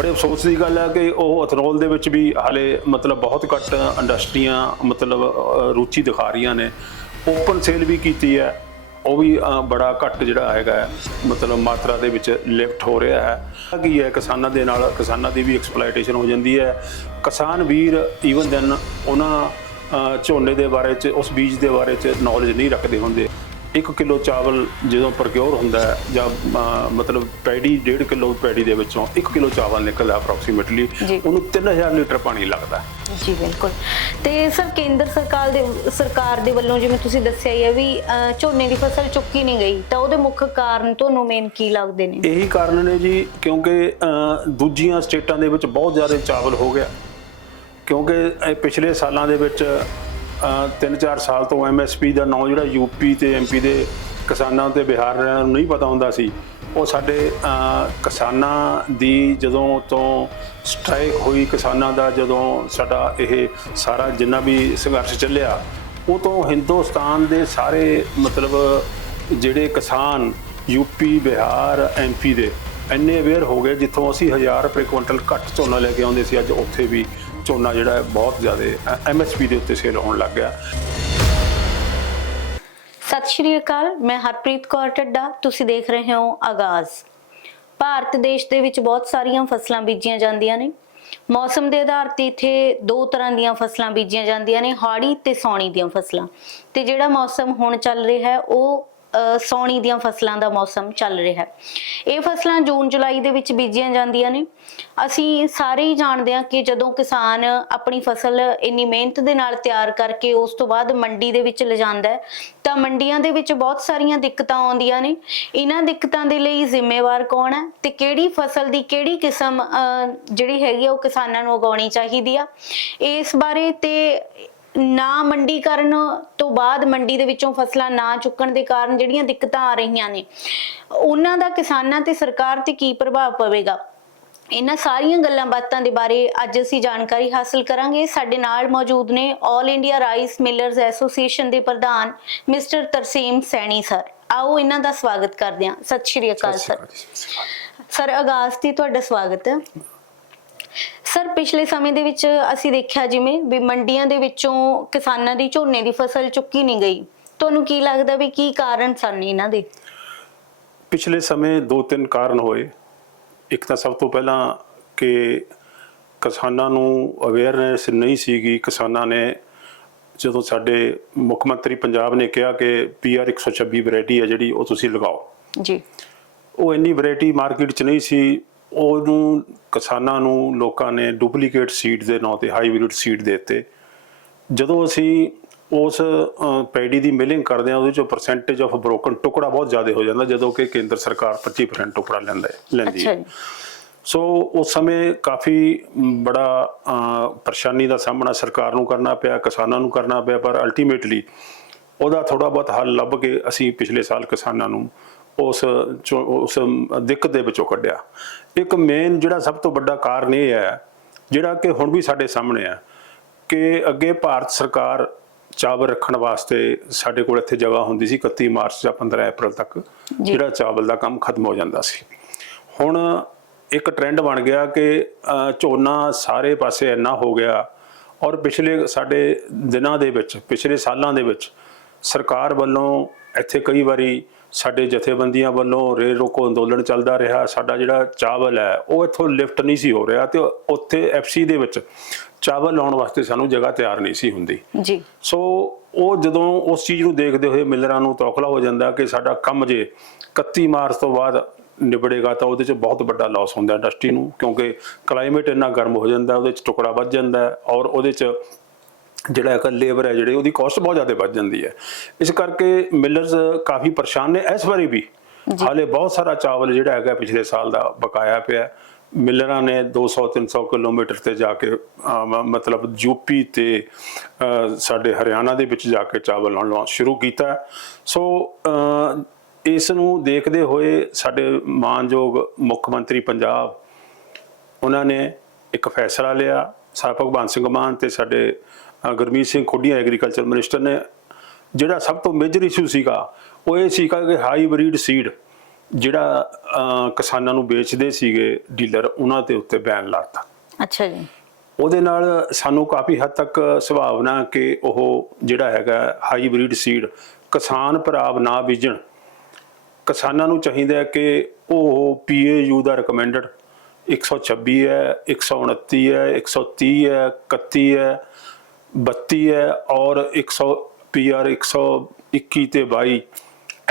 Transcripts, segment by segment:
ਬੜੇ ਅਫਸੋਸ ਦੀ ਗੱਲ ਹੈ ਕਿ ਉਹ ਇਥਨੋਲ ਦੇ ਵਿੱਚ ਵੀ ਹਾਲੇ ਮਤਲਬ ਬਹੁਤ ਘੱਟ ਇੰਡਸਟਰੀਆਂ ਮਤਲਬ ਰੁਚੀ ਦਿਖਾ ਰਹੀਆਂ ਨੇ। ਓਪਨ ਸੇਲ ਵੀ ਕੀਤੀ ਹੈ। ਉਹ ਵੀ ਬੜਾ ਘੱਟ ਜਿਹੜਾ ਹੈਗਾ ਮਤਲਬ ਮਾਤਰਾ ਦੇ ਵਿੱਚ ਲਿਫਟ ਹੋ ਰਿਹਾ ਹੈ। ਕੀ ਹੈ? ਕਿਸਾਨਾਂ ਦੇ ਨਾਲ, ਕਿਸਾਨਾਂ ਦੀ ਵੀ ਐਕਸਪਲੋਇਟੇਸ਼ਨ ਹੋ ਜਾਂਦੀ ਹੈ। ਕਿਸਾਨ ਵੀਰ ਈਵਨ ਦੈਨ ਉਹਨਾਂ ਝੋਨੇ ਦੇ ਬਾਰੇ ਚ, ਉਸ ਬੀਜ ਦੇ ਬਾਰੇ ਚ ਨੌਲੇਜ ਨਹੀਂ ਰੱਖਦੇ ਹੁੰਦੇ। 1 ਕਿਲੋ ਚਾਵਲ ਜਦੋਂ ਪ੍ਰੋਕਿਉਰ ਹੁੰਦਾ ਹੈ ਜਾਂ ਮਤਲਬ ਪੈਡੀ 1.5 ਕਿਲੋ ਪੈਡੀ ਦੇ ਵਿੱਚੋਂ 1 ਕਿਲੋ ਚਾਵਲ ਨਿਕਲਦਾ ਅਪਰੋਕਸੀਮੇਟਲੀ ਜੀ। ਉਹਨੂੰ 3000 ਲੀਟਰ ਪਾਣੀ ਲੱਗਦਾ ਹੈ। ਜੀ ਬਿਲਕੁਲ ਤੇ ਸਰ ਕੇਂਦਰ ਸਰਕਾਰ ਦੇ ਸਰਕਾਰ ਦੇ ਵੱਲੋਂ ਜਿਵੇਂ ਤੁਸੀਂ ਦੱਸਿਆ ਹੀ ਹੈ ਵੀ ਅਹ, ਝੋਨੇ ਦੀ ਫਸਲ ਚੁੱਕੀ ਨਹੀਂ ਗਈ ਤਾਂ ਉਹਦੇ ਮੁੱਖ ਕਾਰਨ ਤੁਹਾਨੂੰ ਮੇਨ ਕੀ ਲੱਗਦੇ ਨੇ ਇਹੀ ਕਾਰਨ ਨੇ ਜੀ ਕਿਉਂਕਿ ਅ, ਦੂਜੀਆਂ ਸਟੇਟਾਂ ਦੇ ਵਿੱਚ ਬਹੁਤ ਜ਼ਿਆਦਾ ਚਾਵਲ ਹੋ ਗਿਆ ਕਿਉਂਕਿ ਇਹ ਪਿਛਲੇ ਸਾਲਾਂ ਦੇ ਵਿੱਚ 3-4 ਸਾਲ ਤੋਂ ਐਮਐਸਪੀ ਦਾ ਨਾਂ ਜਿਹੜਾ ਯੂਪੀ ਤੇ ਐਮਪੀ ਦੇ ਕਿਸਾਨਾਂ ਤੇ ਬਿਹਾਰ ਵਾਲਿਆਂ ਨੂੰ ਨਹੀਂ ਪਤਾ ਹੁੰਦਾ ਸੀ, ਉਹ ਸਾਡੇ ਕਿਸਾਨਾਂ ਦੀ ਜਦੋਂ ਤੋਂ ਸਟ੍ਰਾਈਕ ਹੋਈ, ਕਿਸਾਨਾਂ ਦਾ ਜਦੋਂ ਸਾਡਾ ਇਹ ਸਾਰਾ ਜਿੰਨਾ ਵੀ ਸੰਘਰਸ਼ ਚੱਲਿਆ, ਉਹ ਤੋਂ ਹਿੰਦੁਸਤਾਨ ਦੇ ਸਾਰੇ ਮਤਲਬ ਜਿਹੜੇ ਕਿਸਾਨ ਯੂਪੀ ਬਿਹਾਰ ਐਮਪੀ ਦੇ ਇੰਨੇ ਅਵੇਅਰ ਹੋ ਗਏ, ਜਿੱਥੋਂ ਅਸੀਂ 1000 ਰੁਪਏ ਕੁਇੰਟਲ ਘੱਟ ਝੋਨਾ ਲੈ ਕੇ ਆਉਂਦੇ ਸੀ, ਅੱਜ ਉੱਥੇ ਵੀ ਝੋਨਾ ਜਿਹੜਾ ਹੈ ਬਹੁਤ ਜ਼ਿਆਦਾ ਐਮਐਸਪੀ ਦੇ ਉੱਤੇ ਸੇਲ ਹੋਣ ਲੱਗ ਗਿਆ। ਸਤਿ ਸ਼੍ਰੀ ਅਕਾਲ ਮੈਂ ਹਰਪ੍ਰੀਤ ਕੌਰ ਟੱਡਾ ਤੁਸੀਂ ਦੇਖ ਰਹੇ ਹੋ ਆਗਾਜ਼। ਭਾਰਤ ਦੇਸ਼ ਦੇ ਵਿੱਚ ਬਹੁਤ ਸਾਰੀਆਂ ਫਸਲਾਂ ਬੀਜੀਆਂ ਜਾਂਦੀਆਂ ਨੇ। ਮੌਸਮ ਦੇ ਆਧਾਰ ਤੇ ਇੱਥੇ ਦੋ ਤਰ੍ਹਾਂ ਦੀਆਂ ਫਸਲਾਂ ਬੀਜੀਆਂ ਜਾਂਦੀਆਂ ਨੇ ਹਾੜੀ ਤੇ ਸੌਣੀ ਦੀਆਂ ਫਸਲਾਂ। ਤੇ ਜਿਹੜਾ ਮੌਸਮ ਹੁਣ ਚੱਲ ਰਿਹਾ ਹੈ ਉਹ ਅਹ, ਸੌਣੀ ਦੀਆਂ ਫਸਲਾਂ ਦਾ ਮੌਸਮ ਚੱਲ ਰਿਹਾ ਹੈ। ਇਹ ਫਸਲਾਂ ਜੂਨ ਜੁਲਾਈ ਦੇ ਵਿੱਚ ਬੀਜੀਆਂ ਜਾਂਦੀਆਂ ਨੇ। ਅਸੀਂ ਸਾਰੇ ਹੀ ਜਾਣਦੇ ਹਾਂ ਕਿ ਜਦੋਂ ਕਿਸਾਨ ਆਪਣੀ ਫਸਲ ਇੰਨੀ ਮਿਹਨਤ ਦੇ ਨਾਲ ਤਿਆਰ ਕਰਕੇ ਉਸ ਤੋਂ ਬਾਅਦ ਮੰਡੀ ਦੇ ਵਿੱਚ ਲਿਜਾਂਦਾ ਹੈ ਤਾਂ ਮੰਡੀਆਂ ਦੇ ਵਿੱਚ ਬਹੁਤ ਸਾਰੀਆਂ ਦਿੱਕਤਾਂ ਆਉਂਦੀਆਂ ਨੇ। ਇਹਨਾਂ ਦਿੱਕਤਾਂ ਦੇ ਲਈ ਜ਼ਿੰਮੇਵਾਰ ਕੌਣ ਹੈ ਤੇ ਕਿਹੜੀ ਫਸਲ ਦੀ ਕਿਹੜੀ ਕਿਸਮ ਅਹ, ਜਿਹੜੀ ਹੈਗੀ ਆ ਉਹ ਕਿਸਾਨਾਂ ਨੂੰ ਉਗਾਉਣੀ ਚਾਹੀਦੀ ਆ। ਇਸ ਬਾਰੇ ਤੇ ਨਾ ਮੰਡੀਕਰਨ ਤੋਂ ਬਾਅਦ ਮੰਡੀ ਦੇ ਵਿੱਚੋਂ ਫਸਲਾਂ ਨਾ ਚੁੱਕਣ ਦੇ ਕਾਰਨ ਜਿਹੜੀਆਂ ਦਿੱਕਤਾਂ ਆ ਰਹੀਆਂ ਨੇ ਉਹਨਾਂ ਦਾ ਕਿਸਾਨਾਂ ਤੇ ਸਰਕਾਰ ਤੇ ਕੀ ਪ੍ਰਭਾਵ ਪਵੇਗਾ? ਇਹਨਾਂ ਸਾਰੀਆਂ ਗੱਲਾਂ ਬਾਤਾਂ ਦੇ ਬਾਰੇ ਅੱਜ ਅਸੀਂ ਜਾਣਕਾਰੀ ਹਾਸਲ ਕਰਾਂਗੇ। ਸਾਡੇ ਨਾਲ ਮੌਜੂਦ ਨੇ 올 ਇੰਡੀਆ ਰਾਈਸ ਮਿਲਰਸ ਐਸੋਸੀਏਸ਼ਨ ਦੇ ਪ੍ਰਧਾਨ ਮਿਸਟਰ ਤਰਸੀਮ ਸੈਣੀ ਸਰ। ਆਓ ਇਹਨਾਂ ਦਾ ਸਵਾਗਤ ਕਰਦੇ ਹਾਂ। ਸਤਿ ਸ਼੍ਰੀ ਅਕਾਲ ਸਰ ਸਰ। ਆਗਾਜ਼ ਤੇ ਤੁਹਾਡਾ ਸਵਾਗਤ ਹੈ। ਸਰ ਪਿਛਲੇ ਸਮੇਂ ਦੇ ਵਿੱਚ ਅਸੀਂ ਦੇਖਿਆ ਜਿਵੇਂ ਵੀ ਮੰਡੀਆਂ ਦੇ ਵਿੱਚੋਂ ਕਿਸਾਨਾਂ ਦੀ ਝੋਨੇ ਦੀ ਫਸਲ ਚੁੱਕੀ ਨਹੀਂ ਗਈ। ਤੁਹਾਨੂੰ ਕੀ ਲੱਗਦਾ ਵੀ ਕੀ ਕਾਰਨ ਸਨ ਇਹਨਾਂ ਦੇ? ਪਿਛਲੇ ਸਮੇਂ ਦੋ ਤਿੰਨ ਕਾਰਨ ਹੋਏ। ਇੱਕ ਤਾਂ ਸਭ ਤੋਂ ਪਹਿਲਾਂ ਕਿ ਕਿਸਾਨਾਂ ਨੂੰ ਅਵੇਅਰਨੈਸ ਨਹੀਂ ਸੀਗੀ। ਕਿਸਾਨਾਂ ਨੇ ਜਦੋਂ ਸਾਡੇ ਮੁੱਖ ਮੰਤਰੀ ਪੰਜਾਬ ਨੇ ਕਿਹਾ ਕਿ ਪੀਆਰ 126 ਵੈਰਾਈਟੀ ਹੈ ਜਿਹੜੀ ਉਹ ਤੁਸੀਂ ਲਗਾਓ। ਜੀ। ਉਹ ਇੰਨੀ ਵੈਰਾਈਟੀ ਮਾਰਕੀਟ 'ਚ ਨਹੀਂ ਸੀ। ਉਹਨੂੰ ਕਿਸਾਨਾਂ ਨੂੰ ਲੋਕਾਂ ਨੇ ਡੁਪਲੀਕੇਟ ਸੀਡ ਦੇ ਨਾਂ ਤੇ ਹਾਈਬ੍ਰਿਡ ਸੀਡ ਦੇ ਦਿੱਤੇ। ਜਦੋਂ ਅਸੀਂ ਉਸ ਪੈਡੀ ਦੀ ਮਿਲਿੰਗ ਕਰਦੇ ਆ ਉਹਦੇ ਚੋਂ ਪਰਸੈਂਟੇਜ ਆਫ ਬ੍ਰੋਕਨ ਟੁਕੜਾ ਬਹੁਤ ਜ਼ਿਆਦਾ ਹੋ ਜਾਂਦਾ ਜਦੋਂ ਕਿ ਕੇਂਦਰ ਸਰਕਾਰ 25% ਟੁਕੜਾ ਲੈਂਦਾ ਲੈਂਦੀ ਹੈ। ਸੋ ਉਸ ਸਮੇਂ ਕਾਫੀ ਬੜਾ ਪਰੇਸ਼ਾਨੀ ਦਾ ਸਾਹਮਣਾ ਸਰਕਾਰ ਨੂੰ ਕਰਨਾ ਪਿਆ ਕਿਸਾਨਾਂ ਨੂੰ ਕਰਨਾ ਪਿਆ ਪਰ ਅਲਟੀਮੇਟਲੀ ਉਹਦਾ ਥੋੜਾ ਬਹੁਤ ਹੱਲ ਲੱਭ ਕੇ ਅਸੀਂ ਪਿਛਲੇ ਸਾਲ ਕਿਸਾਨਾਂ ਨੂੰ ਉਸ ਉਸ ਦਿੱਕਤ ਦੇ ਵਿੱਚੋਂ ਕੱਢਿਆ। ਇੱਕ ਮੇਨ ਜਿਹੜਾ ਸਭ ਤੋਂ ਵੱਡਾ ਕਾਰਨ ਇਹ ਹੈ ਜਿਹੜਾ ਕਿ ਹੁਣ ਵੀ ਸਾਡੇ ਸਾਹਮਣੇ ਹੈ ਕਿ ਅੱਗੇ ਭਾਰਤ ਸਰਕਾਰ ਚਾਵਲ ਰੱਖਣ ਵਾਸਤੇ ਸਾਡੇ ਕੋਲ ਇੱਥੇ ਜਗ੍ਹਾ ਹੁੰਦੀ ਸੀ 31 ਮਾਰਚ ਜਾਂ 15 ਅਪ੍ਰੈਲ ਤੱਕ ਜਿਹੜਾ ਚਾਵਲ ਦਾ ਕੰਮ ਖਤਮ ਹੋ ਜਾਂਦਾ ਸੀ। ਹੁਣ ਇੱਕ ਟ੍ਰੈਂਡ ਬਣ ਗਿਆ ਕਿ ਝੋਨਾ ਸਾਰੇ ਪਾਸੇ ਇੰਨਾ ਹੋ ਗਿਆ ਔਰ ਪਿਛਲੇ ਸਾਡੇ ਦਿਨਾਂ ਦੇ ਵਿੱਚ ਪਿਛਲੇ ਸਾਲਾਂ ਦੇ ਵਿੱਚ ਸਰਕਾਰ ਵੱਲੋਂ ਇੱਥੇ ਕਈ ਵਾਰੀ ਸਾਡੇ ਜਥੇਬੰਦੀਆਂ ਵੱਲੋਂ ਰੇਲ ਰੋਕੋ ਅੰਦੋਲਨ ਚੱਲਦਾ ਰਿਹਾ। ਸਾਡਾ ਜਿਹੜਾ ਚਾਵਲ ਹੈ ਉਹ ਇੱਥੋਂ ਲਿਫਟ ਨਹੀਂ ਸੀ ਹੋ ਰਿਹਾ ਤੇ ਉੱਥੇ ਐਫਸੀ ਦੇ ਵਿੱਚ ਚਾਵਲ ਲਾਉਣ ਵਾਸਤੇ ਸਾਨੂੰ ਜਗ੍ਹਾ ਤਿਆਰ ਨਹੀਂ ਸੀ ਹੁੰਦੀ। ਜੀ। ਸੋ ਉਹ ਜਦੋਂ ਉਸ ਚੀਜ਼ ਨੂੰ ਦੇਖਦੇ ਹੋਏ ਮਿਲਰਾਂ ਨੂੰ ਤੌਖਲਾ ਹੋ ਜਾਂਦਾ ਕਿ ਸਾਡਾ ਕੰਮ ਜੇ 31 ਮਾਰਚ ਤੋਂ ਬਾਅਦ ਨਿਬੜੇਗਾ ਤਾਂ ਉਹਦੇ 'ਚ ਬਹੁਤ ਵੱਡਾ ਲਾਸ ਹੁੰਦਾ ਇੰਡਸਟਰੀ ਨੂੰ ਕਿਉਂਕਿ ਕਲਾਈਮੇਟ ਇੰਨਾ ਗਰਮ ਹੋ ਜਾਂਦਾ ਉਹਦੇ 'ਚ ਟੁਕੜਾ ਵੱਧ ਜਾਂਦਾ ਔਰ ਉਹਦੇ 'ਚ ਜਿਹੜਾ ਇੱਕ ਲੇਬਰ ਹੈ ਜਿਹੜੇ ਉਹਦੀ ਕਾਸਟ ਬਹੁਤ ਜ਼ਿਆਦਾ ਵੱਧ ਜਾਂਦੀ ਹੈ ਇਸ ਕਰਕੇ ਮਿਲਰਸ ਕਾਫੀ ਪਰੇਸ਼ਾਨ ਨੇ ਇਸ ਵਾਰੀ ਵੀ ਹਾਲੇ ਬਹੁਤ ਸਾਰਾ ਚਾਵਲ ਜਿਹੜਾ ਹੈਗਾ ਪਿਛਲੇ ਸਾਲ ਦਾ ਬਕਾਇਆ ਪਿਆ ਹੈ। ਮਿਲਰਾਂ ਨੇ 200 300 ਕਿਲੋਮੀਟਰ ਤੇ ਜਾ ਕੇ ਮਤਲਬ ਯੂਪੀ ਤੇ ਸਾਡੇ ਹਰਿਆਣਾ ਦੇ ਵਿੱਚ ਜਾ ਕੇ ਚਾਵਲ ਲਾਉਣਾ ਸ਼ੁਰੂ ਕੀਤਾ ਹੈ। ਸੋ ਇਸ ਨੂੰ ਦੇਖਦੇ ਹੋਏ ਸਾਡੇ ਮਾਨਯੋਗ ਮੁੱਖ ਮੰਤਰੀ ਪੰਜਾਬ ਉਹਨਾਂ ਨੇ ਇੱਕ ਫੈਸਲਾ ਲਿਆ ਸਰ ਭਗਵੰਤ ਸਿੰਘ ਮਾਨ ਤੇ ਸਾਡੇ ਗੁਰਮੀਤ ਸਿੰਘ ਖੁੱਡੀਆਂ ਐਗਰੀਕਲਚਰ ਮਿਨਿਸਟਰ ਨੇ ਜਿਹੜਾ ਸਭ ਤੋਂ ਮੇਜਰ ਇਸ਼ੂ ਸੀਗਾ ਉਹ ਇਹ ਸੀਗਾ ਕਿ ਹਾਈਬ੍ਰਿਡ ਸੀਡ ਜਿਹੜਾ ਕਿਸਾਨਾਂ ਨੂੰ ਵੇਚਦੇ ਸੀਗੇ ਡੀਲਰ ਉਹਨਾਂ ਦੇ ਉੱਤੇ ਬੈਨ ਲਾਤਾ ਅੱਛਾ ਜੀ। ਉਹਦੇ ਨਾਲ ਸਾਨੂੰ ਕਾਫੀ ਹੱਦ ਤੱਕ ਸੁਭਾਵਨਾ ਕਿ ਉਹ ਜਿਹੜਾ ਹੈਗਾ ਹਾਈਬ੍ਰਿਡ ਸੀਡ ਕਿਸਾਨ ਭਰਾਵ ਨਾ ਬੀਜਣ। ਕਿਸਾਨਾਂ ਨੂੰ ਚਾਹੀਦਾ ਹੈ ਕਿ ਉਹ ਪੀਏਯੂ ਦਾ ਰეკਮੈਂਡਡ 126 ਹੈ 129 ਹੈ 130 ਹੈ 31 ਹੈ। 32 ਹੈ ਔਰ 100 ਪੀਆਰ 121 ਤੇ 22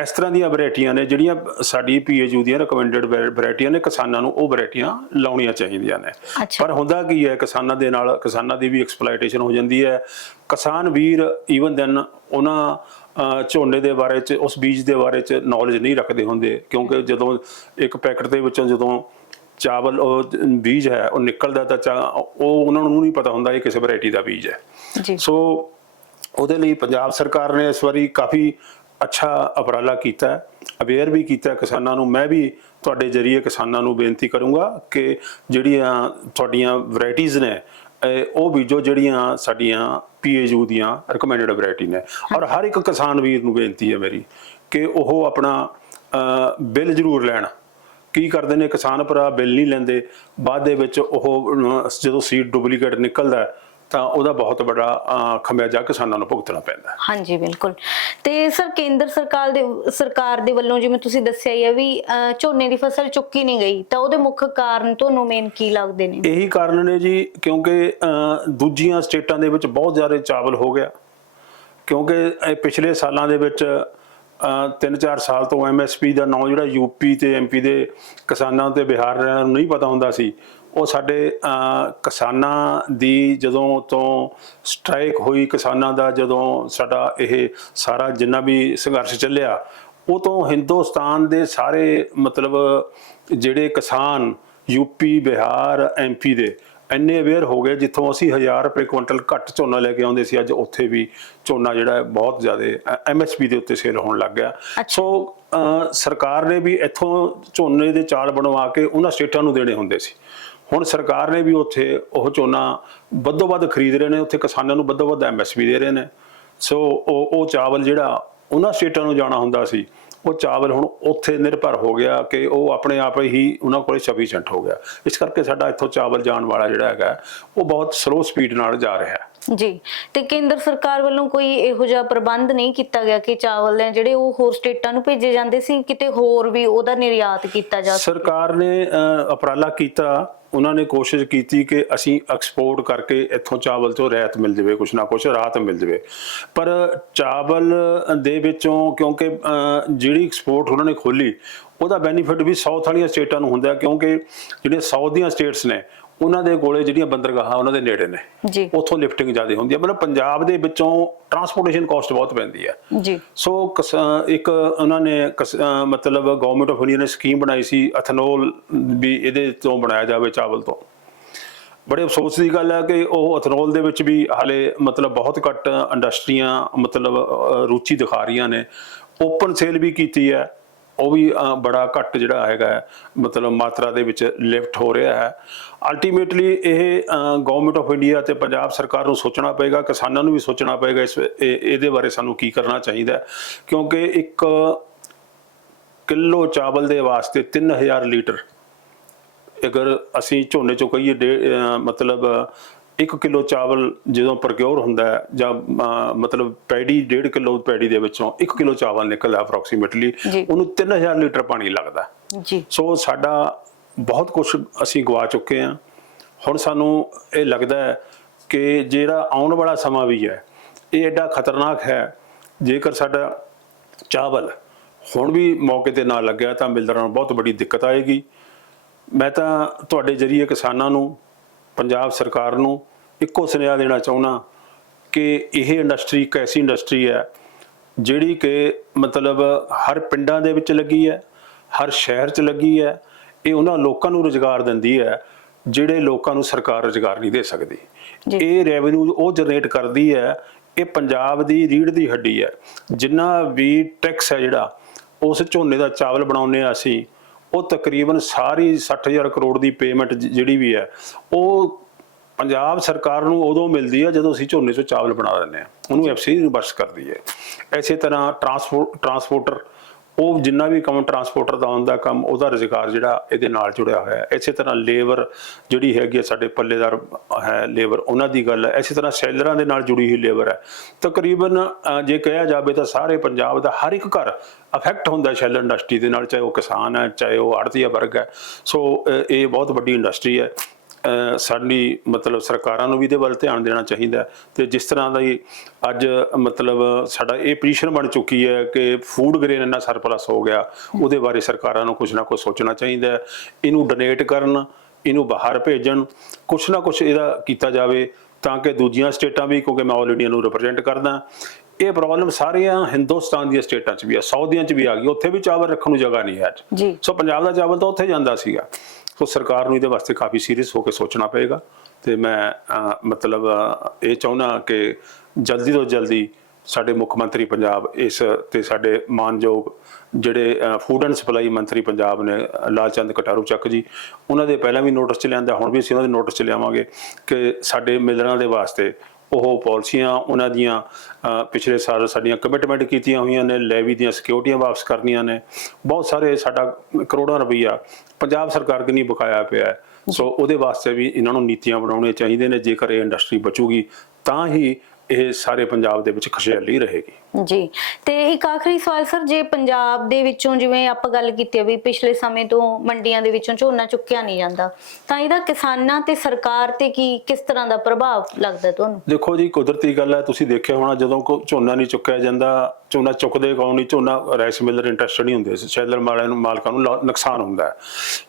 ਇਸ ਤਰ੍ਹਾਂ ਦੀਆਂ ਵੈਰਾਈਟੀਆਂ ਨੇ ਜਿਹੜੀਆਂ ਸਾਡੀ ਪੀਏਯੂ ਦੀਆਂ ਰეკਮੈਂਡਡ ਵੈਰਾਈਟੀਆਂ ਨੇ ਕਿਸਾਨਾਂ ਨੂੰ ਉਹ ਵੈਰਾਈਟੀਆਂ ਲਾਉਣੀਆਂ ਚਾਹੀਦੀਆਂ ਨੇ। ਪਰ ਹੁੰਦਾ ਕੀ ਹੈ ਕਿਸਾਨਾਂ ਦੇ ਨਾਲ ਕਿਸਾਨਾਂ ਦੀ ਵੀ ਐਕਸਪਲੋਇਟੇਸ਼ਨ ਹੋ ਜਾਂਦੀ ਹੈ। ਕਿਸਾਨ ਵੀਰ ਈਵਨ ਦੈਨ ਉਹਨਾਂ ਝੋਨੇ ਦੇ ਬਾਰੇ ਚ ਉਸ ਬੀਜ ਦੇ ਬਾਰੇ ਚ ਨੌਲੇਜ ਨਹੀਂ ਰੱਖਦੇ ਹੁੰਦੇ। ਕਿਉਂਕਿ ਜਦੋਂ ਇੱਕ ਪੈਕਟ ਦੇ ਵਿੱਚੋਂ ਜਦੋਂ ਚਾਵਲ ਉਹ ਬੀਜ ਹੈ ਉਹ ਨਿਕਲਦਾ ਤਾਂ ਚਾ- ਉਹ ਉਹਨਾਂ ਨੂੰ ਨਹੀਂ ਪਤਾ ਹੁੰਦਾ ਇਹ ਕਿਸ ਵੈਰਾਈਟੀ ਦਾ ਬੀਜ ਹੈ। ਜੀ। ਸੋ ਉਹਦੇ ਲਈ ਪੰਜਾਬ ਸਰਕਾਰ ਨੇ ਇਸ ਵਾਰੀ ਕਾਫੀ ਅੱਛਾ ਉਪਰਾਲਾ ਕੀਤਾ ਅਵੇਅਰ ਵੀ ਕੀਤਾ ਕਿਸਾਨਾਂ ਨੂੰ। ਮੈਂ ਵੀ ਤੁਹਾਡੇ ਜਰੀਏ ਕਿਸਾਨਾਂ ਨੂੰ ਬੇਨਤੀ ਕਰੂੰਗਾ ਕਿ ਜਿਹੜੀਆਂ ਤੁਹਾਡੀਆਂ ਵੈਰਾਈਟੀਆਂ ਨੇ ਉਹ ਬੀਜੋ ਜਿਹੜੀਆਂ ਸਾਡੀਆਂ ਪੀਏਯੂ ਦੀਆਂ ਰეკਮੈਂਡਡ ਵੈਰਾਈਟੀ ਨੇ। ਔਰ ਹਰ ਇੱਕ ਕਿਸਾਨ ਵੀਰ ਨੂੰ ਬੇਨਤੀ ਹੈ ਮੇਰੀ ਕਿ ਉਹ ਆਪਣਾ ਬਿੱਲ ਜ਼ਰੂਰ ਲੈਣ। ਕੀ ਕਰਦੇ ਨੇ ਕਿਸਾਨ ਭਰਾ ਬਿੱਲ ਨਹੀਂ ਲੈਂਦੇ। ਬਾਅਦ ਦੇ ਵਿੱਚ ਉਹ ਜਦੋਂ ਸੀਡ ਡੁਪਲੀਕੇਟ ਨਿਕਲਦਾ ਤਾਂ ਉਹਦਾ ਬਹੁਤ ਵੱਡਾ ਖਮਿਆਜਾ ਕਿਸਾਨਾਂ ਨੂੰ ਭੁਗਤਣਾ ਪੈਂਦਾ ਹਾਂਜੀ ਬਿਲਕੁਲ। ਤੇ ਸਰ ਕੇਂਦਰ ਸਰਕਾਰ ਦੇ ਸਰਕਾਰ ਦੇ ਵੱਲੋਂ ਜਿਵੇਂ ਤੁਸੀਂ ਦੱਸਿਆ ਹੀ ਹੈ ਵੀ ਝੋਨੇ ਦੀ ਫਸਲ ਚੁੱਕੀ ਨਹੀਂ ਗਈ ਤਾਂ ਉਹਦੇ ਮੁੱਖ ਕਾਰਨ ਤੁਹਾਨੂੰ ਮੇਨ ਕੀ ਲੱਗਦੇ ਨੇ? ਇਹੀ ਕਾਰਨ ਨੇ ਜੀ ਕਿਉਂਕਿ ਦੂਜੀਆਂ ਸਟੇਟਾਂ ਦੇ ਵਿੱਚ ਬਹੁਤ ਜ਼ਿਆਦਾ ਚਾਵਲ ਹੋ ਗਿਆ। ਕਿਉਂਕਿ ਇਹ ਪਿਛਲੇ ਸਾਲਾਂ ਦੇ ਵਿੱਚ 3-4 ਸਾਲ ਤੋਂ ਐਮਐਸਪੀ ਦਾ ਨਾਂ ਜਿਹੜਾ ਯੂਪੀ ਤੇ ਐਮਪੀ ਦੇ ਕਿਸਾਨਾਂ ਤੇ ਬਿਹਾਰ ਵਾਲਿਆਂ ਨੂੰ ਨਹੀਂ ਪਤਾ ਹੁੰਦਾ ਸੀ, ਉਹ ਸਾਡੇ ਕਿਸਾਨਾਂ ਦੀ ਜਦੋਂ ਤੋਂ ਸਟ੍ਰਾਈਕ ਹੋਈ, ਕਿਸਾਨਾਂ ਦਾ ਜਦੋਂ ਸਾਡਾ ਇਹ ਸਾਰਾ ਜਿੰਨਾ ਵੀ ਸੰਘਰਸ਼ ਚੱਲਿਆ, ਉਹ ਤੋਂ ਹਿੰਦੁਸਤਾਨ ਦੇ ਸਾਰੇ ਮਤਲਬ ਜਿਹੜੇ ਕਿਸਾਨ ਯੂਪੀ ਬਿਹਾਰ ਐਮਪੀ ਦੇ ਇੰਨੇ ਅਵੇਅਰ ਹੋ ਗਏ ਜਿੱਥੋਂ ਅਸੀਂ 1000 ਰੁਪਏ ਕੁਇੰਟਲ ਘੱਟ ਝੋਨਾ ਲੈ ਕੇ ਆਉਂਦੇ ਸੀ ਅੱਜ ਉੱਥੇ ਵੀ ਝੋਨਾ ਜਿਹੜਾ ਬਹੁਤ ਜ਼ਿਆਦਾ ਐਮਐਸਪੀ ਦੇ ਉੱਤੇ ਸੇਲ ਹੋਣ ਲੱਗ ਗਿਆ। ਸੋ ਸਰਕਾਰ ਨੇ ਵੀ ਇੱਥੋਂ ਝੋਨੇ ਦੇ ਚਾਲ ਬਣਵਾ ਕੇ ਉਹਨਾਂ ਸਟੇਟਾਂ ਨੂੰ ਦੇਣੇ ਹੁੰਦੇ ਸੀ। ਹੁਣ ਸਰਕਾਰ ਨੇ ਵੀ ਉੱਥੇ ਉਹ ਝੋਨਾ ਵੱਧੋ ਵੱਧ ਖਰੀਦ ਰਹੇ ਨੇ ਉੱਥੇ ਕਿਸਾਨਾਂ ਨੂੰ ਵੱਧੋ ਵੱਧ ਐਮਐਸਪੀ ਦੇ ਰਹੇ ਨੇ। ਸੋ ਉਹ ਉਹ ਚਾਵਲ ਜਿਹੜਾ ਉਹਨਾਂ ਸਟੇਟਾਂ ਨੂੰ ਜਾਣਾ ਹੁੰਦਾ ਸੀ ਉਹ ਚਾਵਲ ਹੁਣ ਉੱਥੇ ਨਿਰਭਰ ਹੋ ਗਿਆ ਕਿ ਉਹ ਆਪਣੇ ਆਪ ਹੀ ਉਹਨਾਂ ਕੋਲੇ ਸਫੀਸ਼ੀਐਂਟ ਹੋ ਗਿਆ। ਇਸ ਕਰਕੇ ਸਾਡਾ ਇੱਥੋਂ ਚਾਵਲ ਜਾਣ ਵਾਲਾ ਜਿਹੜਾ ਹੈਗਾ, ਉਹ ਬਹੁਤ ਸਲੋ ਸਪੀਡ ਨਾਲ ਜਾ ਰਿਹਾ। ਹੈ ਜੀ। ਤੇ ਕੇਂਦਰ ਸਰਕਾਰ ਵੱਲੋਂ ਕੋਈ ਇਹੋ ਜਿਹਾ ਪ੍ਰਬੰਧ ਨਹੀਂ ਕੀਤਾ ਗਿਆ ਕਿ ਚਾਵਲ ਨੇ ਜਿਹੜੇ ਉਹ ਹੋਰ ਸਟੇਟਾਂ ਨੂੰ ਭੇਜੇ ਜਾਂਦੇ ਸੀ ਕਿਤੇ ਹੋਰ ਵੀ ਉਹਦਾ ਨਿਰਯਾਤ ਕੀਤਾ ਜਾ ਸਕੇ? ਸਰਕਾਰ ਨੇ ਅਹ, ਕੀਤਾ। ਉਹਨਾਂ ਨੇ ਕੋਸ਼ਿਸ਼ ਕੀਤੀ ਕਿ ਅਸੀਂ ਐਕਸਪੋਰਟ ਕਰਕੇ ਇੱਥੋਂ ਚਾਵਲ ਤੋਂ ਰਹਿਤ ਮਿਲ ਜਾਵੇ ਕੁਛ ਨਾ ਕੁਛ ਰਾਹਤ ਮਿਲ ਜਾਵੇ। ਪਰ ਚਾਵਲ ਦੇ ਵਿੱਚੋਂ ਕਿਉਂਕਿ ਜਿਹੜੀ ਐਕਸਪੋਰਟ ਉਹਨਾਂ ਨੇ ਖੋਲੀ ਉਹਦਾ ਬੈਨੀਫਿਟ ਵੀ ਸਾਊਥ ਵਾਲੀਆਂ ਸਟੇਟਾਂ ਨੂੰ ਹੁੰਦਾ ਕਿਉਂਕਿ ਜਿਹੜੀਆਂ ਸਾਊਥ ਦੀਆਂ ਸਟੇਟਸ ਨੇ ਉਹਨਾਂ ਦੇ ਕੋਲੇ ਜਿਹੜੀਆਂ ਬੰਦਰਗਾਹਾਂ ਉਹਨਾਂ ਦੇ ਨੇੜੇ ਨੇ। ਜੀ। ਉੱਥੋਂ ਲਿਫਟਿੰਗ ਜ਼ਿਆਦਾ ਹੁੰਦੀ ਹੈ। ਮਤਲਬ ਪੰਜਾਬ ਦੇ ਵਿੱਚੋਂ ਟਰਾਂਸਪੋਰਟੇਸ਼ਨ ਕਾਸਟ ਬਹੁਤ ਪੈਂਦੀ ਹੈ। ਜੀ। ਸੋ ਇੱਕ ਉਹਨਾਂ ਨੇ ਮਤਲਬ ਗਵਰਨਮੈਂਟ ਆਫ ਇੰਡੀਆ ਨੇ ਸਕੀਮ ਬਣਾਈ ਸੀ ਇਥਨੋਲ ਵੀ ਇਹਦੇ ਤੋਂ ਬਣਾਇਆ ਜਾਵੇ ਚਾਵਲ ਤੋਂ। ਬੜੇ ਅਫਸੋਸ ਦੀ ਗੱਲ ਹੈ ਕਿ ਉਹ ਇਥਨੋਲ ਦੇ ਵਿੱਚ ਵੀ ਹਾਲੇ ਮਤਲਬ ਬਹੁਤ ਘੱਟ ਇੰਡਸਟਰੀਆਂ ਮਤਲਬ ਰੁਚੀ ਦਿਖਾ ਰਹੀਆਂ ਨੇ। ਓਪਨ ਸੇਲ ਵੀ ਕੀਤੀ ਹੈ। ਉਹ ਵੀ ਬੜਾ ਘੱਟ ਜਿਹੜਾ ਹੈਗਾ ਮਤਲਬ ਮਾਤਰਾ ਦੇ ਵਿੱਚ ਲਿਫਟ ਹੋ ਰਿਹਾ ਹੈ। ਅਲਟੀਮੇਟਲੀ ਇਹ ਗਵਰਨਮੈਂਟ ਆਫ ਇੰਡੀਆ ਤੇ ਪੰਜਾਬ ਸਰਕਾਰ ਨੂੰ ਸੋਚਣਾ ਪਏਗਾ, ਕਿਸਾਨਾਂ ਨੂੰ ਵੀ ਸੋਚਣਾ ਪਏਗਾ ਇਸ, ਇਹ- ਇਹਦੇ ਬਾਰੇ ਸਾਨੂੰ ਕੀ ਕਰਨਾ ਚਾਹੀਦਾ ਕਿਉਂਕਿ ਇੱਕ ਕਿਲੋ ਚਾਵਲ ਦੇ ਵਾਸਤੇ 3000 ਲੀਟਰ, ਅਗਰ ਅਸੀਂ ਝੋਨੇ ਚੋਂ ਕਹੀਏ ਡੇ- ਮਤਲਬ 1 ਕਿਲੋ ਚਾਵਲ ਜਦੋਂ ਪ੍ਰਕਿਉਰ ਹੁੰਦਾ ਜਾਂ ਮਤਲਬ ਪੈਡੀ 1.5 ਕਿਲੋ ਪੈਡੀ ਦੇ ਵਿੱਚੋਂ 1 ਕਿਲੋ ਚਾਵਲ ਨਿਕਲਦਾ ਅਪਰੋਕਸੀਮੇਟਲੀ। ਉਹਨੂੰ 3000 ਲੀਟਰ ਪਾਣੀ ਲੱਗਦਾ ਜੀ। ਸੋ ਸਾਡਾ ਬਹੁਤ ਕੁਝ ਅਸੀਂ ਗਵਾ ਚੁੱਕੇ ਹਾਂ। ਹੁਣ ਸਾਨੂੰ ਇਹ ਲੱਗਦਾ ਹੈ ਕਿ ਜਿਹੜਾ ਆਉਣ ਵਾਲਾ ਸਮਾਂ ਵੀ ਹੈ ਇਹ ਐਡਾ ਖਤਰਨਾਕ ਹੈ ਜੇਕਰ ਸਾਡਾ ਚਾਵਲ ਹੁਣ ਵੀ ਮੌਕੇ ਤੇ ਨਾ ਲੱਗਿਆ ਤਾਂ ਮਿਲਦਰਾਂ ਨੂੰ ਬਹੁਤ ਵੱਡੀ ਦਿੱਕਤ ਆਏਗੀ। ਮੈਂ ਤਾਂ ਤੁਹਾਡੇ ਜਰੀਏ ਕਿਸਾਨਾਂ ਨੂੰ ਪੰਜਾਬ ਸਰਕਾਰ ਨੂੰ ਇੱਕੋ ਸੁਨੇਹਾ ਦੇਣਾ ਚਾਹੁੰਦਾ ਕਿ ਇਹ ਇੰਡਸਟਰੀ ਇੱਕ ਐਸੀ ਇੰਡਸਟਰੀ ਹੈ ਜਿਹੜੀ ਕਿ ਮਤਲਬ ਹਰ ਪਿੰਡਾਂ ਦੇ ਵਿੱਚ ਲੱਗੀ ਹੈ ਹਰ ਸ਼ਹਿਰ 'ਚ ਲੱਗੀ ਹੈ ਇਹ ਉਹਨਾਂ ਲੋਕਾਂ ਨੂੰ ਰੁਜ਼ਗਾਰ ਦਿੰਦੀ ਹੈ ਜਿਹੜੇ ਲੋਕਾਂ ਨੂੰ ਸਰਕਾਰ ਰੁਜ਼ਗਾਰ ਨਹੀਂ ਦੇ ਸਕਦੀ। ਇਹ ਰੈਵਨਿਊ ਉਹ ਜਨਰੇਟ ਕਰਦੀ ਹੈ ਇਹ ਪੰਜਾਬ ਦੀ ਰੀੜ ਦੀ ਹੱਡੀ ਹੈ ਜਿੰਨਾ ਵੀ ਟੈਕਸ ਹੈ ਜਿਹੜਾ ਉਸ ਝੋਨੇ ਦਾ ਚਾਵਲ ਬਣਾਉਂਦੇ ਆ ਅਸੀਂ ਉਹ ਤਕਰੀਬਨ ਸਾਰੀ 60000 ਕਰੋੜ ਦੀ ਪੇਮੈਂਟ ਜਿਹੜੀ ਵੀ ਹੈ ਉਹ ਪੰਜਾਬ ਸਰਕਾਰ ਨੂੰ ਉਦੋਂ ਮਿਲਦੀ ਹੈ ਜਦੋਂ ਅਸੀਂ ਝੋਨੇ ਚੋਂ ਚਾਵਲ ਬਣਾ ਦਿੰਦੇ ਹਾਂ ਉਹਨੂੰ ਐਫਸੀ ਰਿਵਰਸ ਕਰਦੀ ਹੈ ਐਸੇ ਤਰ੍ਹਾਂ ਟਰਾਂਸਪੋਰਟ ਟਰਾਂਸਪੋਰਟਰ ਉਹ ਜਿੰਨਾ ਵੀ ਕੰਮ ਟਰਾਂਸਪੋਰਟਰ ਦਾ ਹੁੰਦਾ ਕੰਮ ਉਹਦਾ ਰੁਜ਼ਗਾਰ ਜਿਹੜਾ ਇਹਦੇ ਨਾਲ ਜੁੜਿਆ ਹੋਇਆ। ਹੈ ਇਸੇ ਤਰ੍ਹਾਂ ਲੇਬਰ ਜਿਹੜੀ ਹੈਗੀ ਹੈ ਸਾਡੇ ਪੱਲੇਦਾਰ ਹੈ ਲੇਬਰ ਉਹਨਾਂ ਦੀ ਗੱਲ ਹੈ। ਇਸੇ ਤਰ੍ਹਾਂ ਸੈਲਰਾਂ ਦੇ ਨਾਲ ਜੁੜੀ ਹੋਈ ਲੇਬਰ ਹੈ। ਤਕਰੀਬਨ ਜੇ ਕਿਹਾ ਜਾਵੇ ਤਾਂ ਸਾਰੇ ਪੰਜਾਬ ਦਾ ਹਰ ਇੱਕ ਘਰ ਅਫੈਕਟ ਹੁੰਦਾ ਸ਼ੈਲਰ ਇੰਡਸਟਰੀ ਦੇ ਨਾਲ ਚਾਹੇ ਉਹ ਕਿਸਾਨ ਹੈ ਚਾਹੇ ਉਹ ਆੜਤੀਆ ਵਰਗ ਹੈ। ਸੋ ਇਹ ਬਹੁਤ ਵੱਡੀ ਇੰਡਸਟਰੀ ਹੈ। ਸਾਡੀ ਮਤਲਬ ਸਰਕਾਰਾਂ ਨੂੰ ਵੀ ਇਹਦੇ ਵੱਲ ਧਿਆਨ ਦੇਣਾ ਚਾਹੀਦਾ ਤੇ ਜਿਸ ਤਰ੍ਹਾਂ ਦਾ ਅੱਜ ਮਤਲਬ ਸਾਡਾ ਇਹ ਪੋਜੀਸ਼ਨ ਬਣ ਚੁੱਕੀ ਹੈ ਕਿ ਫੂਡ ਗ੍ਰੇਨ ਇੰਨਾ ਸਰਪਲਸ ਹੋ ਗਿਆ ਉਹਦੇ ਬਾਰੇ ਸਰਕਾਰਾਂ ਨੂੰ ਕੁਝ ਨਾ ਕੁਝ ਸੋਚਣਾ ਚਾਹੀਦਾ ਇਹਨੂੰ ਡੋਨੇਟ ਕਰਨ ਇਹਨੂੰ ਬਾਹਰ ਭੇਜਣ ਕੁਝ ਨਾ ਕੁਝ ਇਹਦਾ ਕੀਤਾ ਜਾਵੇ ਤਾਂ ਕਿ ਦੂਜੀਆਂ ਸਟੇਟਾਂ ਵੀ ਕਿਉਂਕਿ ਮੈਂ ਆਲ ਇੰਡੀਆ ਨੂੰ ਰਿਪਰੈਜ਼ੈਂਟ ਕਰਦਾ ਇਹ ਪ੍ਰੋਬਲਮ ਸਾਰੀਆਂ ਹਿੰਦੁਸਤਾਨ ਦੀਆਂ ਸਟੇਟਾਂ 'ਚ ਵੀ ਆ ਸਾਊਦੀਆਂ 'ਚ ਵੀ ਆ ਗਈ ਉੱਥੇ ਵੀ ਚਾਵਲ ਰੱਖਣ ਨੂੰ ਜਗ੍ਹਾ ਨਹੀਂ ਹੈ ਅੱਜ। ਜੀ। ਸੋ ਪੰਜਾਬ ਦਾ ਚਾਵਲ ਤਾਂ ਉੱਥੇ ਜਾਂਦਾ ਸੀਗਾ। ਸੋ ਸਰਕਾਰ ਨੂੰ ਇਹਦੇ ਵਾਸਤੇ ਕਾਫੀ ਸੀਰੀਅਸ ਹੋ ਕੇ ਸੋਚਣਾ ਪਏਗਾ। ਤੇ ਮੈਂ ਮਤਲਬ ਇਹ ਚਾਹੁੰਦਾ ਕਿ ਜਲਦੀ ਤੋਂ ਜਲਦੀ ਸਾਡੇ ਮੁੱਖ ਮੰਤਰੀ ਪੰਜਾਬ ਇਸ ਤੇ ਸਾਡੇ ਮਾਨਯੋਗ ਜਿਹੜੇ ਫੂਡ ਐਂਡ ਸਪਲਾਈ ਮੰਤਰੀ ਪੰਜਾਬ ਨੇ, ਲਾਲਚੰਦ ਕਟਾਰੂ ਚੱਕ ਜੀ, ਉਹਨਾਂ ਦੇ ਪਹਿਲਾਂ ਵੀ ਨੋਟਿਸ ਚ ਲਿਆਂਦਾ, ਹੁਣ ਵੀ ਅਸੀਂ ਉਹਨਾਂ ਦੇ ਨੋਟਿਸ ਚ ਲਿਆਵਾਂਗੇ ਕਿ ਸਾਡੇ ਮਿਲਰਾਂ ਦੇ ਵਾਸਤੇ ਉਹ ਪਾਲਿਸੀਆਂ ਉਹਨਾਂ ਦੀਆਂ ਪਿਛਲੇ ਸਾਲ ਸਾਡੀਆਂ ਕਮਿਟਮੈਂਟ ਕੀਤੀਆਂ ਹੋਈਆਂ ਨੇ ਲੈਵੀ ਦੀਆਂ ਸਿਕਿਉਰਟੀਆਂ ਵਾਪਸ ਕਰਨੀਆਂ ਨੇ। ਬਹੁਤ ਸਾਰੇ ਸਾਡਾ ਕਰੋੜਾਂ ਰੁਪਈਆ ਪੰਜਾਬ ਸਰਕਾਰ ਕਿ ਨਹੀਂ ਬਕਾਇਆ ਪਿਆ ਹੈ। ਸੋ ਉਹਦੇ ਵਾਸਤੇ ਵੀ ਇਹਨਾਂ ਨੂੰ ਨੀਤੀਆਂ ਬਣਾਉਣੀਆਂ ਚਾਹੀਦੇ ਨੇ ਜੇਕਰ ਇਹ ਇੰਡਸਟਰੀ ਬਚੂਗੀ ਤਾਂ ਹੀ ਇਹ ਸਾਰੇ ਪੰਜਾਬ ਦੇ ਵਿੱਚ ਖੁਸ਼ਹਾਲੀ ਰਹੇਗੀ। ਜੀ। ਤੇ ਇੱਕ ਆਖਰੀ ਸਵਾਲ ਸਰ ਜੇ ਪੰਜਾਬ ਦੇ ਵਿੱਚੋਂ ਜਿਵੇਂ ਆਪਾਂ ਗੱਲ ਕੀਤੀ ਆ ਵੀ ਪਿਛਲੇ ਸਮੇਂ ਤੋਂ ਮੰਡੀਆਂ ਦੇ ਵਿੱਚੋਂ ਝੋਨਾ ਚੁੱਕਿਆ ਨਹੀਂ ਜਾਂਦਾ ਤਾਂ ਇਹਦਾ ਕਿਸਾਨਾਂ ਤੇ ਸਰਕਾਰ ਤੇ ਕੀ ਕਿਸ ਤਰ੍ਹਾਂ ਦਾ ਪ੍ਰਭਾਵ ਲੱਗਦਾ ਤੁਹਾਨੂੰ? ਦੇਖੋ ਜੀ ਕੁਦਰਤੀ ਗੱਲ ਹੈ ਤੁਸੀਂ ਦੇਖਿਆ ਹੋਣਾ ਜਦੋਂ ਕੋ ਝੋਨਾ ਨਹੀਂ ਚੁੱਕਿਆ ਜਾਂਦਾ ਝੋਨਾ ਚੁੱਕਦੇ ਕੌਣ ਨਹੀਂ? ਝੋਨਾ ਰਾਈਸ ਮਿਲਰ ਇੰਟਰਸਟਡ ਨਹੀਂ ਹੁੰਦੇ ਸ਼ੈਲਰ ਮਾਲਿਆਂ ਨੂੰ ਮਾਲਕਾਂ ਨੂੰ ਨੁਕਸਾਨ ਹੁੰਦਾ।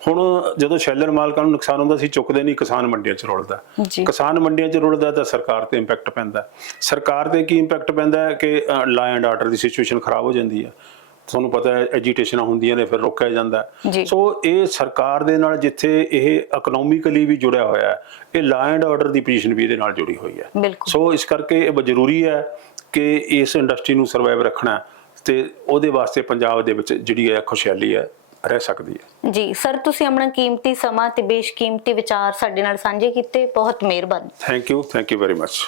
ਹੁਣ ਜਦੋਂ ਸ਼ੈਲਰ ਮਾਲਕਾਂ ਨੂੰ ਨੁਕਸਾਨ ਹੁੰਦਾ ਸੀ ਚੁੱਕਦੇ ਨਹੀਂ ਕਿਸਾਨ ਮੰਡੀਆਂ 'ਚ ਰੁਲਦਾ ਕਿਸਾਨ ਮੰਡੀਆਂ 'ਚ ਰੁਲਦਾ ਤਾਂ ਸਰਕਾਰ ਤੇ ਇੰਪੈਕਟ ਪੈਂਦਾ ਸਰਕਾਰ ਤੇ ਕੀ ਇੰਪੈਕਟ ਪੈਂਦਾ ਕਿ ਲਾ ਐਂਡ ਆਰਡਰ ਦੀ ਸਿਚੁਏਸ਼ਨ ਖਰਾਬ ਹੋ ਜਾਂਦੀ ਹੈ ਤੁਹਾਨੂੰ ਪਤਾ ਹੈ ਐਜੀਟੇਸ਼ਨਾਂ ਹੁੰਦੀਆਂ ਨੇ ਫਿਰ ਰੋਕਿਆ ਜਾਂਦਾ। ਸੋ ਇਹ ਸਰਕਾਰ ਦੇ ਨਾਲ ਜਿੱਥੇ ਇਹ ਇਕਨੋਮਿਕਲੀ ਵੀ ਜੁੜਿਆ ਹੋਇਆ ਹੈ ਇਹ ਲਾ ਐਂਡ ਆਰਡਰ ਦੀ ਪੋਜੀਸ਼ਨ ਵੀ ਇਹਦੇ ਨਾਲ ਜੁੜੀ ਹੋਈ ਹੈ। ਸੋ ਇਸ ਕਰਕੇ ਇਹ ਜ਼ਰੂਰੀ ਹੈ ਕਿ ਇਸ ਇੰਡਸਟਰੀ ਨੂੰ ਸਰਵਾਈਵ ਰੱਖਣਾ ਤੇ ਉਹਦੇ ਵਾਸਤੇ ਪੰਜਾਬ ਦੇ ਵਿੱਚ ਜਿਹੜੀ ਹੈ ਖੁਸ਼ਹਾਲੀ ਹੈ ਰਹਿ ਸਕਦੀ ਹੈ। ਜੀ ਸਰ ਤੁਸੀਂ ਆਪਣਾ ਕੀਮਤੀ ਸਮਾਂ ਤੇ ਬੇਸ਼ਕੀਮਤੀ ਵਿਚਾਰ ਸਾਡੇ ਨਾਲ ਸਾਂਝੇ ਕੀਤੇ। ਬਹੁਤ ਮਿਹਰਬਾਨੀ। Thank you thank you very much